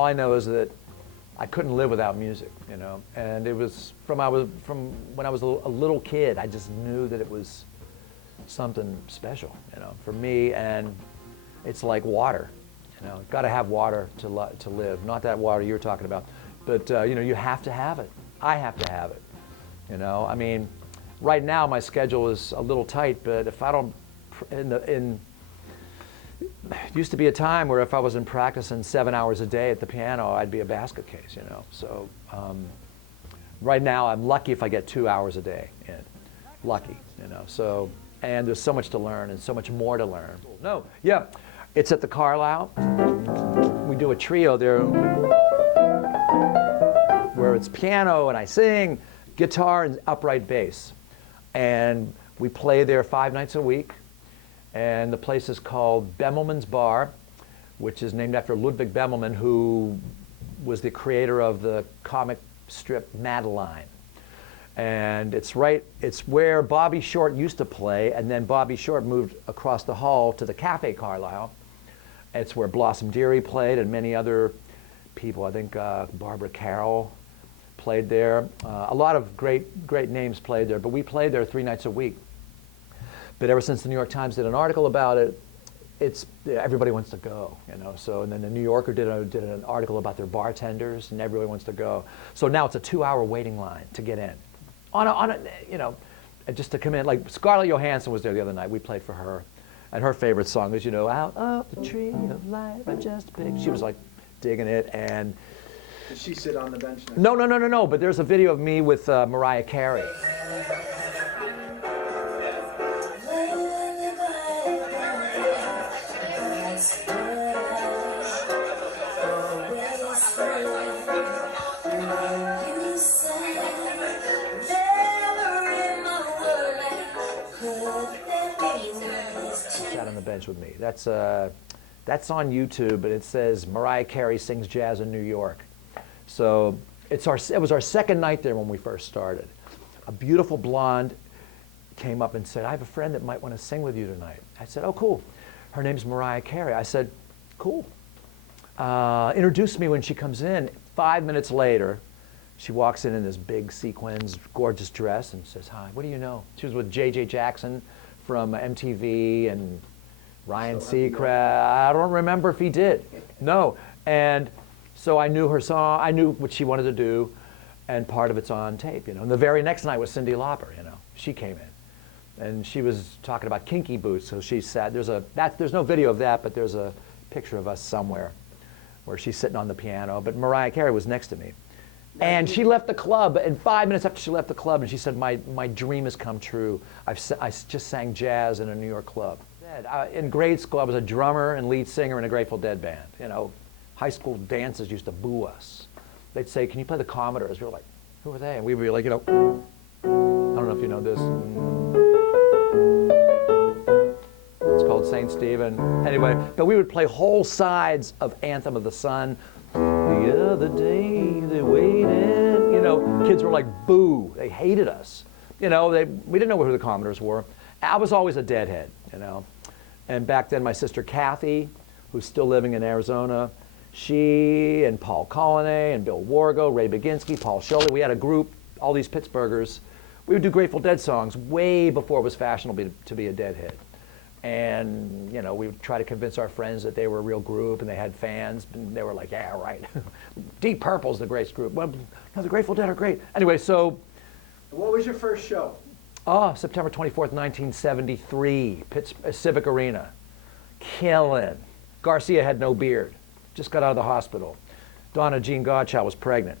all I know is that I couldn't live without music, you know. And it was from when I was a little kid, I just knew that it was something special, you know, for me. And it's like water, you know. Got to have water to live. Not that water you're talking about, but you know, you have to have it. I have to have it, you know. I mean, right now my schedule is a little tight, but if I don't, it used to be a time where if I wasn't practicing 7 hours a day at the piano, I'd be a basket case, you know. So right now I'm lucky if I get 2 hours a day in. Lucky, you know. So, and there's so much to learn and so much more to learn. No, yeah, it's at the Carlisle. We do a trio there where it's piano and I sing, guitar and upright bass. And we play there 5 nights a week. And the place is called Bemelman's Bar, which is named after Ludwig Bemelman, who was the creator of the comic strip Madeline. And it's where Bobby Short used to play, and then Bobby Short moved across the hall to the Cafe Carlisle. It's where Blossom Dearie played and many other people. I think Barbara Carroll played there. A lot of great names played there, but we played there 3 nights a week. But ever since the New York Times did an article about it, everybody wants to go, you know. So, and then the New Yorker did an article about their bartenders, and everybody wants to go. So now it's a 2-hour waiting line to get in, on a you know, just to come in. Like Scarlett Johansson was there the other night. We played for her, and her favorite song is, you know, out of the tree of life I just picked. She was like digging it, and. Did she sit on the bench next? No. But there's a video of me with Mariah Carey. Sat on the bench with me. That's on YouTube, but it says Mariah Carey sings jazz in New York. So it was our second night there when we first started. A beautiful blonde came up and said, I have a friend that might want to sing with you tonight. I said, oh, cool. Her name's Mariah Carey. I said, cool. Introduce me when she comes in. 5 minutes later, she walks in this big sequins, gorgeous dress, and says, hi, what do you know? She was with J.J. Jackson from MTV and Ryan Seacrest. I don't remember if he did. No. And so I knew her song. I knew what she wanted to do, and part of it's on tape, you know. And the very next night was Cyndi Lauper, you know. She came in, and she was talking about kinky boots. So she sat. There's no video of that, but there's a picture of us somewhere where she's sitting on the piano. But Mariah Carey was next to me, and she left the club. And 5 minutes after she left the club, and she said, "My dream has come true. I just sang jazz in a New York club." In grade school, I was a drummer and lead singer in a Grateful Dead band. You know, high school dances used to boo us. They'd say, "Can you play the Commodores?" We were like, "Who are they?" And we would be like, you know, I don't know if you know this. It's called St. Stephen. Anyway, but we would play whole sides of Anthem of the Sun. The other day they waited. You know, kids were like, boo. They hated us. You know, we didn't know who the Commodores were. I was always a deadhead, you know. And back then, my sister Kathy, who's still living in Arizona, she and Paul Collinet and Bill Wargo, Ray Baginski, Paul Sholey, we had a group, all these Pittsburghers. We would do Grateful Dead songs way before it was fashionable to be a Deadhead. And, you know, we would try to convince our friends that they were a real group and they had fans. And they were like, yeah, right. Deep Purple's the greatest group. Well, no, the Grateful Dead are great. Anyway, so. What was your first show? Oh, September 24th, 1973, Civic Arena. Killing. Garcia had no beard. Just got out of the hospital. Donna Jean Godchild was pregnant.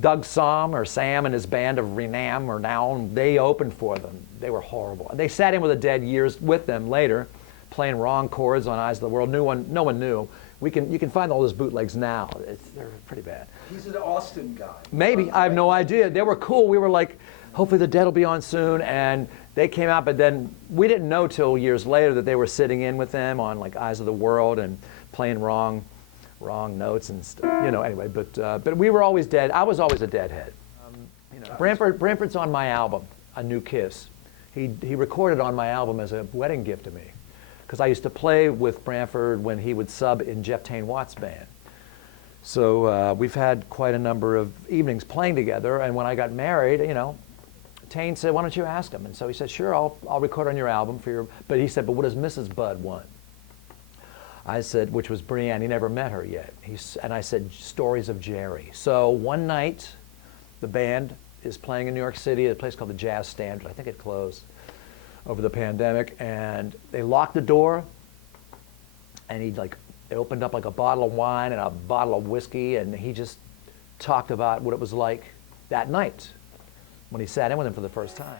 Doug Sam and his band of renown, they opened for them. They were horrible. They sat in with the Dead years with them later, playing wrong chords on Eyes of the World. No one knew. You can find all those bootlegs now. They're pretty bad. He's an Austin guy. Maybe. I have no idea. They were cool. We were like, hopefully the Dead will be on soon. And they came out, but then we didn't know till years later that they were sitting in with them on like Eyes of the World and playing wrong notes and stuff. You know, anyway, but we were always dead. I was always a Deadhead. You know, Branford's on my album, A New Kiss. He recorded on my album as a wedding gift to me, because I used to play with Branford when he would sub in Jeff Tain Watt's band. So we've had quite a number of evenings playing together. And when I got married, you know, Tane said, "Why don't you ask him?" And so he said, "Sure, I'll record on your album for your." But he said, "But what does Mrs. Bud want?" I said, which was Brianne. He never met her yet. And I said, "Stories of Jerry." So one night, the band is playing in New York City at a place called the Jazz Standard. I think it closed over the pandemic, and they locked the door, and it opened up like a bottle of wine and a bottle of whiskey, and he just talked about what it was like that night when he sat in with him for the first time.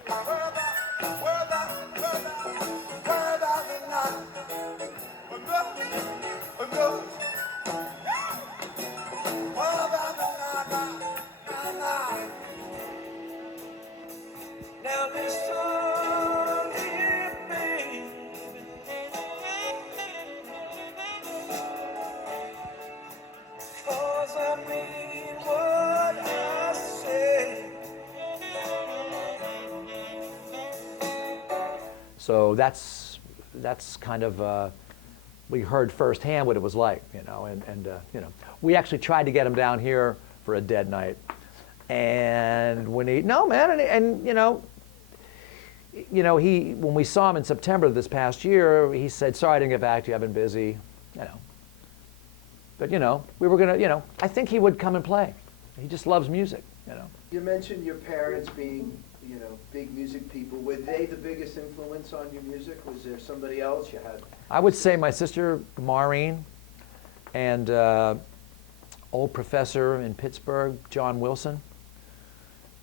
So that's kind of, we heard firsthand what it was like, you know, and you know, we actually tried to get him down here for a Dead night, and when and you know, when we saw him in September of this past year, he said, "Sorry I didn't get back to you, I've been busy," you know. But you know, we were gonna, you know, I think he would come and play. He just loves music, you know. You mentioned your parents being, you know, big music people. Were they the biggest influence on your music? Was there somebody else you had? I would say my sister Maureen and old professor in Pittsburgh, John Wilson,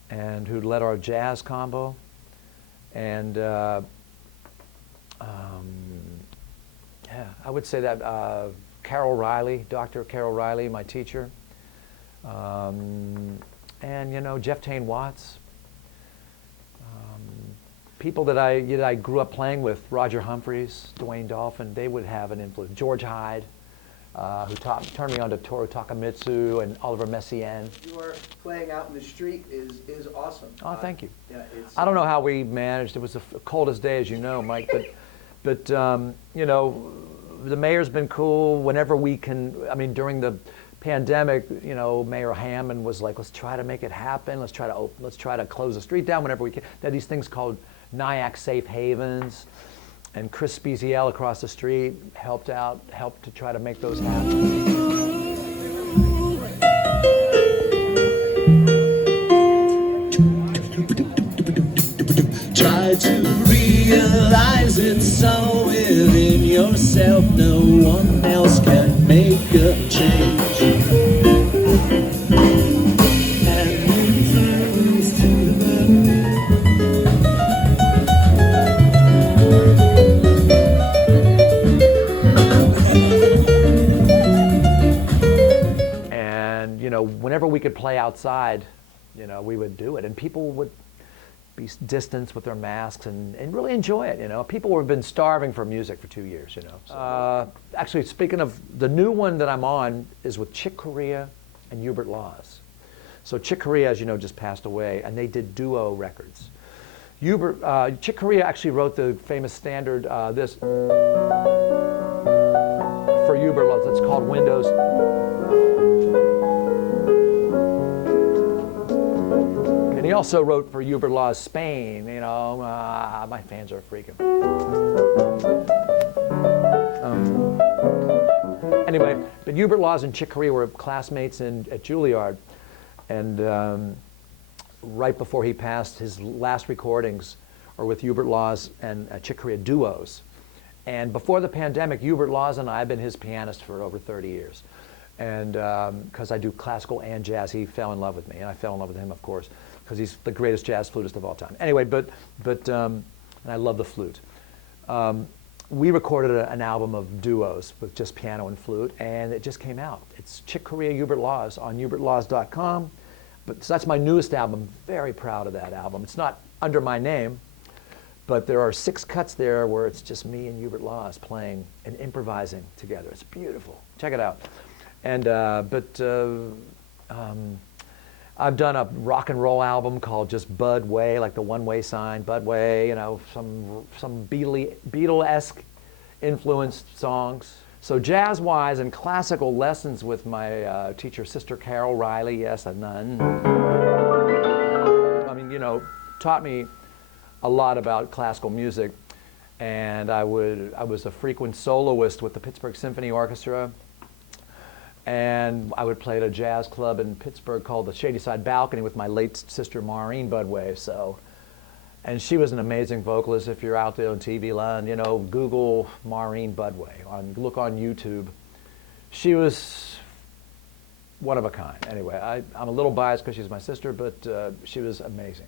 and who led our jazz combo. And yeah, I would say that Carol Riley, Dr. Carol Riley, my teacher. And you know, Jeff Tane Watts. People that I grew up playing with, Roger Humphreys, Dwayne Dolphin, they would have an influence. George Hyde, who turned me on to Toru Takamitsu and Oliver Messiaen. Your playing out in the street is awesome. Oh, thank you. Yeah, I don't know how we managed. It was the coldest day, as you know, Mike. But you know, the mayor's been cool whenever we can. I mean, during the pandemic, you know, Mayor Hammond was like, "Let's try to make it happen. Let's try to close the street down whenever we can." They had these things called NIAC Safe Havens, and Chris Speziel across the street helped to try to make those happen. Try to realize it's all within yourself. No one else can make a change. And you know, whenever we could play outside, you know, we would do it, and people would be distanced with their masks and really enjoy it, you know. People have been starving for music for 2 years, you know. So, actually, speaking of, the new one that I'm on is with Chick Corea and Hubert Laws. So Chick Corea, as you know, just passed away, and they did duo records. Chick Corea actually wrote the famous standard, this, for Hubert Laws. It's called Windows. And he also wrote for Hubert Laws Spain, you know, my fans are freaking. Anyway, but Hubert Laws and Chick Corea were classmates at Juilliard, and right before he passed, his last recordings are with Hubert Laws and Chick Corea duos. And before the pandemic, Hubert Laws and I have been his pianist for over 30 years. And because I do classical and jazz, he fell in love with me, and I fell in love with him, of course, because he's the greatest jazz flutist of all time. Anyway, and I love the flute. We recorded an album of duos with just piano and flute, and it just came out. It's Chick Corea, Hubert Laws on hubertlaws.com. But so that's my newest album. Very proud of that album. It's not under my name, but there are 6 cuts there where it's just me and Hubert Laws playing and improvising together. It's beautiful. Check it out. And I've done a rock and roll album called just Budway, like the one-way sign, Budway, you know, some Beatle-esque influenced songs. So jazz-wise and classical lessons with my teacher, Sister Carol Riley, yes, a nun. I mean, you know, taught me a lot about classical music. And I was a frequent soloist with the Pittsburgh Symphony Orchestra. And I would play at a jazz club in Pittsburgh called the Shadyside Balcony with my late sister Maureen Budway. And she was an amazing vocalist. If you're out there on TV land, you know, Google Maureen Budway, look on YouTube. She was one of a kind. Anyway, I'm a little biased because she's my sister, but she was amazing.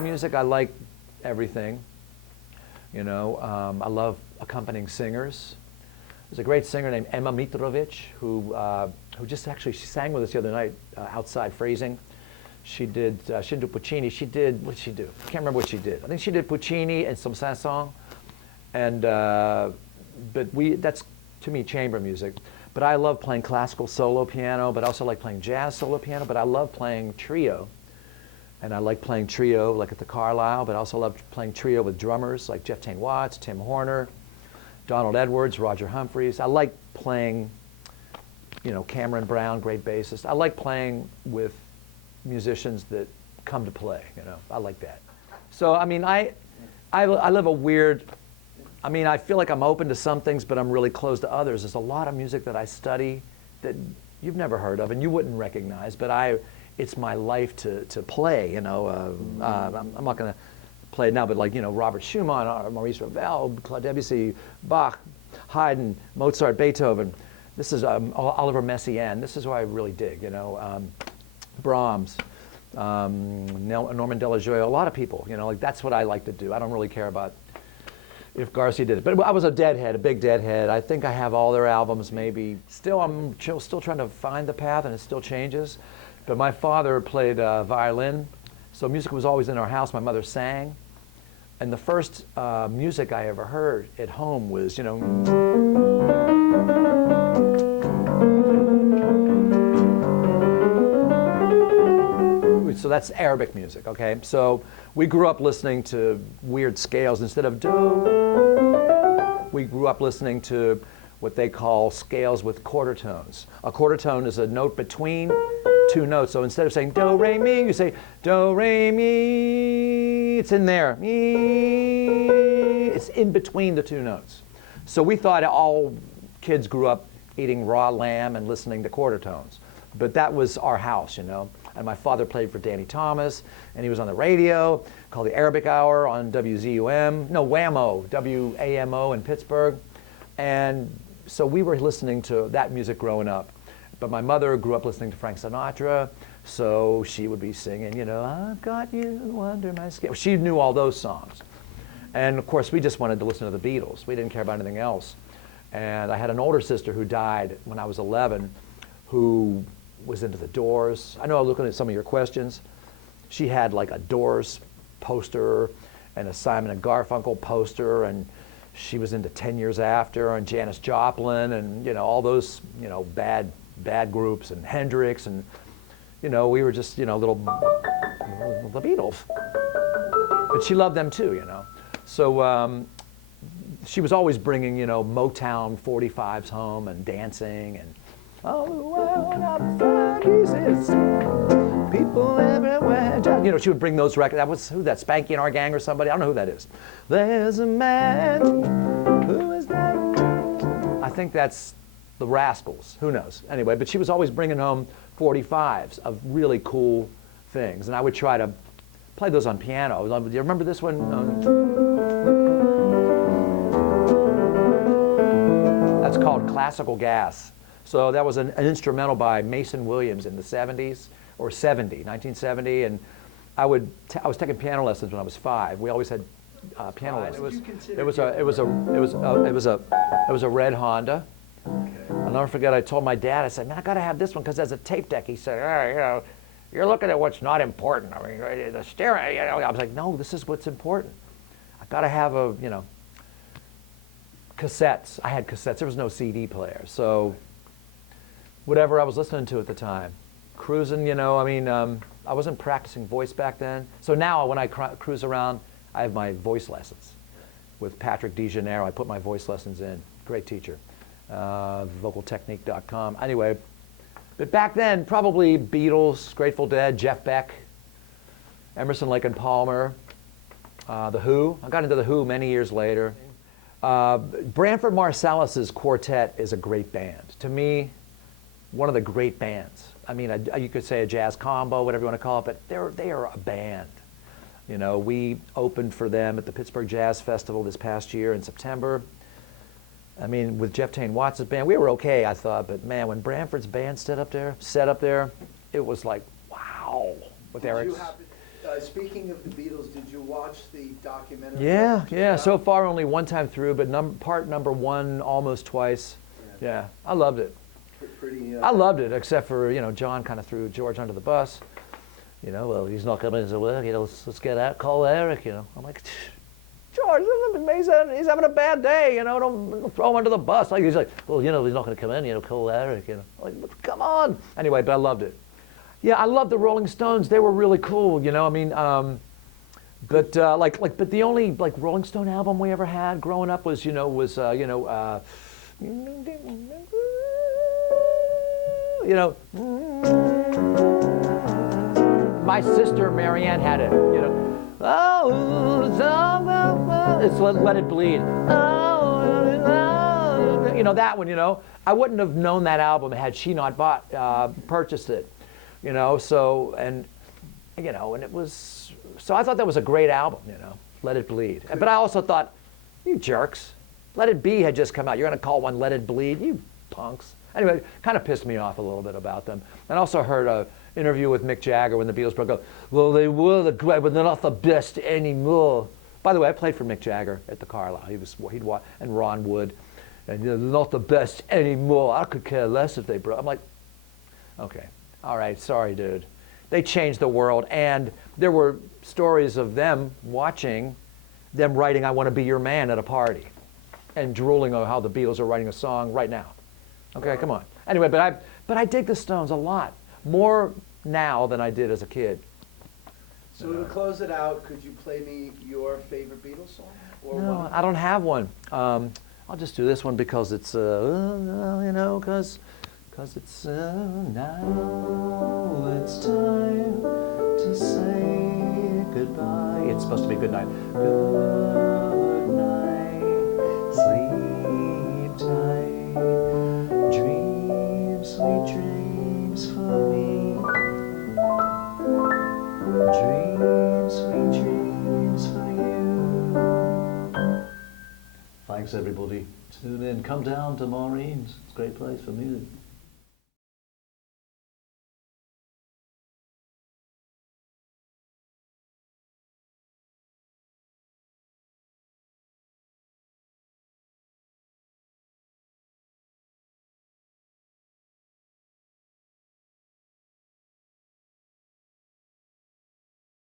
Music, I like everything. You know, I love accompanying singers. There's a great singer named Emma Mitrovic who just actually, she sang with us the other night outside freezing. She didn't do Puccini. What did she do? I can't remember what she did. I think she did Puccini and some Saint-Saëns. And but that's to me chamber music. But I love playing classical solo piano, but I also like playing jazz solo piano. But I love playing trio. And I like playing trio, like at the Carlisle, but I also love playing trio with drummers like Jeff Tain Watts, Tim Horner, Donald Edwards, Roger Humphreys. I like playing, you know, Cameron Brown, great bassist. I like playing with musicians that come to play, you know. I like that. So, I mean, I live a weird, I mean, I feel like I'm open to some things, but I'm really closed to others. There's a lot of music that I study that you've never heard of and you wouldn't recognize, but it's my life to play, you know. I'm not going to play it now, but like, you know, Robert Schumann, Maurice Ravel, Claude Debussy, Bach, Haydn, Mozart, Beethoven. This is Oliver Messiaen. This is who I really dig, you know. Brahms, Norman Delajoye, a lot of people, you know, like that's what I like to do. I don't really care about if Garcia did it. But I was a deadhead, a big deadhead. I think I have all their albums maybe. Still, I'm still trying to find the path and it still changes. But my father played violin, so music was always in our house. My mother sang. And the first music I ever heard at home was, you know, so that's Arabic music, okay? So we grew up listening to weird scales. Instead of do, we grew up listening to what they call scales with quarter tones. A quarter tone is a note between two notes. So instead of saying do, re, mi, you say do, re, mi. It's in there. Mi. It's in between the two notes. So we thought all kids grew up eating raw lamb and listening to quarter tones. But that was our house, you know. And my father played for Danny Thomas, and he was on the radio called the Arabic Hour on WZUM, no, WAMO, W-A-M-O in Pittsburgh. And so we were listening to that music growing up. But my mother grew up listening to Frank Sinatra, so she would be singing, you know, I've got you under my skin. She knew all those songs. And of course, we just wanted to listen to the Beatles. We didn't care about anything else. And I had an older sister who died when I was 11, who was into the Doors. I know I'm looking at some of your questions. She had like a Doors poster and a Simon & Garfunkel poster, and she was into 10 Years After and Janis Joplin and, you know, all those, you know, bad groups, and Hendrix, and, you know, we were just, you know, the Beatles. But she loved them too, you know. So she was always bringing, you know, Motown 45s home and dancing, and All the world of pieces. People everywhere. You know, she would bring those records. That was who that, Spanky and Our Gang or somebody? I don't know who that is. There's a man who is that. I think that's the Rascals. Who knows? Anyway, but she was always bringing home 45s of really cool things. And I would try to play those on piano. Do you remember this one? That's called Classical Gas. So that was an instrumental by Mason Williams in the 70s, or 1970, and I was taking piano lessons when I was 5. We always had piano lessons. It was a red Honda. Okay. I'll never forget. I told my dad, I said, "Man, I got to have this one because there's a tape deck." He said, "Oh, you know, you're looking at what's not important. I mean, the stereo." You know, I was like, "No, this is what's important. I got to have a, you know, cassettes." I had cassettes. There was no CD player, so whatever I was listening to at the time, cruising. You know, I mean, I wasn't practicing voice back then. So now when I cruise around, I have my voice lessons with Patrick DeGennaro. I put my voice lessons in. Great teacher. Vocaltechnique.com. Anyway, but back then, probably Beatles, Grateful Dead, Jeff Beck, Emerson, Lake and Palmer, The Who. I got into The Who many years later. Branford Marsalis's quartet is a great band. To me, one of the great bands. I mean, you could say a jazz combo, whatever you want to call it, but they are a band. You know, we opened for them at the Pittsburgh Jazz Festival this past year in September. I mean, with Jeff Tain Watts' band, we were okay, I thought, but man, when Branford's band set up there, it was like, wow. With Eric's. Speaking of the Beatles, did you watch the documentary? Yeah. So far, only one time through, but part number 1 almost twice. Yeah, I loved it. I loved it, except for, you know, John kind of threw George under the bus. You know, well, he's not coming to work. You know, let's get out, call Eric. You know, I'm like, George, he's having a bad day. You know, don't throw him under the bus. Like he's like, well, you know, he's not going to come in. You know, call Eric. You know, like, come on. Anyway, but I loved it. Yeah, I loved the Rolling Stones. They were really cool. You know, I mean, but the only like Rolling Stone album we ever had growing up was my sister Marianne had it, you know. It's Let It Bleed. You know, that one, you know. I wouldn't have known that album had she not purchased it, you know. So, and, you know, and it was, so I thought that was a great album, you know, Let It Bleed. But I also thought, you jerks, Let It Be had just come out. You're going to call one Let It Bleed? You punks. Anyway, it kind of pissed me off a little bit about them. And I also heard an interview with Mick Jagger when the Beatles broke up. Well, they were the great, but they're not the best anymore. By the way, I played for Mick Jagger at the Carlisle. And Ron Wood. And they're not the best anymore. I could care less if they broke. I'm like, okay, all right, sorry, dude. They changed the world. And there were stories of them writing I Want to Be Your Man at a party. And drooling on how the Beatles are writing a song right now. Okay, come on. Anyway, but I dig the Stones a lot. More now than I did as a kid. So to close it out, could you play me your favorite Beatles song? Or no, I don't have one. I'll just do this one because it's, you know, because it's now it's time to say goodbye. It's supposed to be good night. Good night, sleep tight. Sweet dreams for me. Sweet dreams for you. Thanks, everybody. Tune in. Come down to Maureen's. It's a great place for music.